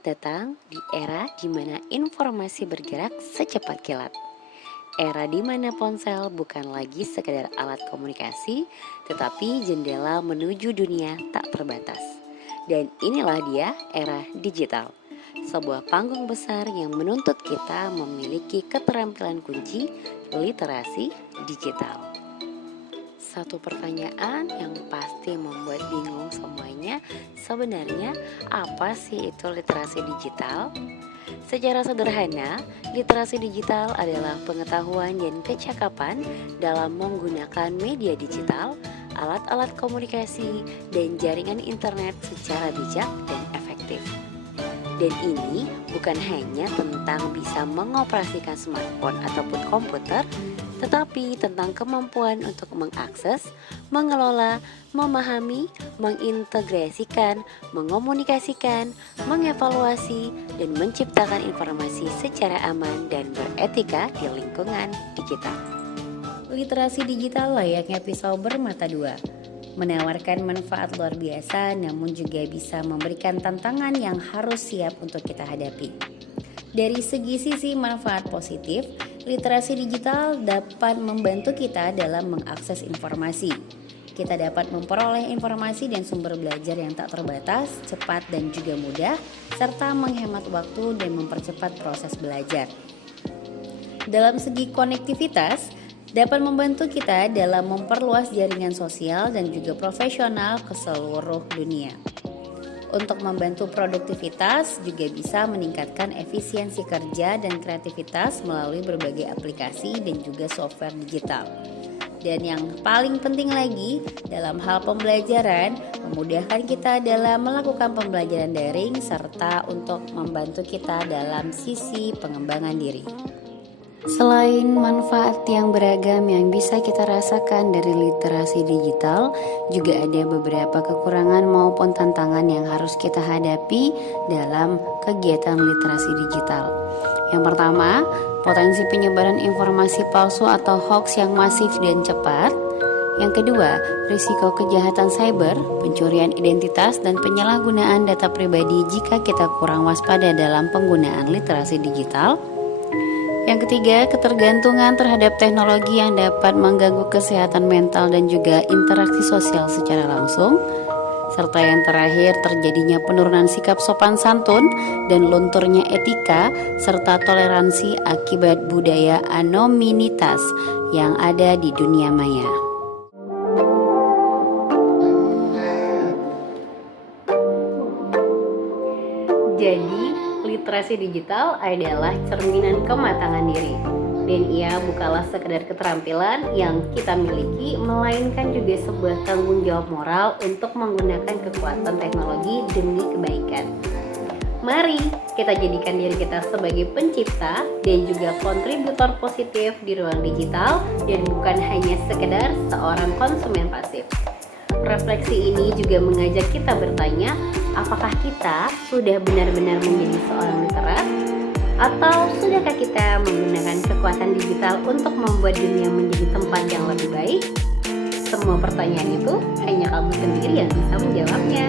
Selamat datang di era di mana informasi bergerak secepat kilat. Era di mana ponsel bukan lagi sekedar alat komunikasi, tetapi jendela menuju dunia tak terbatas. Dan inilah dia era digital. Sebuah panggung besar yang menuntut kita memiliki keterampilan kunci literasi digital. Satu pertanyaan yang pasti membuat bingung semuanya, sebenarnya apa sih itu literasi digital? Secara sederhana, literasi digital adalah pengetahuan dan kecakapan dalam menggunakan media digital, alat-alat komunikasi, dan jaringan internet secara bijak dan efektif. Dan ini bukan hanya tentang bisa mengoperasikan smartphone ataupun komputer, tetapi tentang kemampuan untuk mengakses, mengelola, memahami, mengintegrasikan, mengomunikasikan, mengevaluasi, dan menciptakan informasi secara aman dan beretika di lingkungan digital. Literasi digital layaknya pisau bermata dua, menawarkan manfaat luar biasa namun juga bisa memberikan tantangan yang harus siap untuk kita hadapi. Dari segi sisi manfaat positif, literasi digital dapat membantu kita dalam mengakses informasi. Kita dapat memperoleh informasi dan sumber belajar yang tak terbatas, cepat dan juga mudah, serta menghemat waktu dan mempercepat proses belajar. Dalam segi konektivitas, dapat membantu kita dalam memperluas jaringan sosial dan juga profesional ke seluruh dunia. Untuk membantu produktivitas juga bisa meningkatkan efisiensi kerja dan kreativitas melalui berbagai aplikasi dan juga software digital. Dan yang paling penting lagi, dalam hal pembelajaran, memudahkan kita dalam melakukan pembelajaran daring serta untuk membantu kita dalam sisi pengembangan diri. Selain manfaat yang beragam yang bisa kita rasakan dari literasi digital, juga ada beberapa kekurangan maupun tantangan yang harus kita hadapi dalam kegiatan literasi digital. Yang pertama, potensi penyebaran informasi palsu atau hoax yang masif dan cepat. Yang kedua, risiko kejahatan cyber, pencurian identitas, dan penyalahgunaan data pribadi jika kita kurang waspada dalam penggunaan literasi digital. Yang ketiga, ketergantungan terhadap teknologi yang dapat mengganggu kesehatan mental dan juga interaksi sosial secara langsung. Serta yang terakhir, terjadinya penurunan sikap sopan santun dan lunturnya etika serta toleransi akibat budaya anonimitas yang ada di dunia maya. Jadi, literasi digital adalah cerminan kematangan diri, dan ia bukanlah sekedar keterampilan yang kita miliki, melainkan juga sebuah tanggung jawab moral untuk menggunakan kekuatan teknologi demi kebaikan. Mari kita jadikan diri kita sebagai pencipta dan juga kontributor positif di ruang digital, dan bukan hanya sekedar seorang konsumen pasif. Refleksi ini juga mengajak kita bertanya, apakah kita sudah benar-benar menjadi seorang literat? Atau sudahkah kita menggunakan kekuatan digital untuk membuat dunia menjadi tempat yang lebih baik? Semua pertanyaan itu hanya kamu sendiri yang bisa menjawabnya.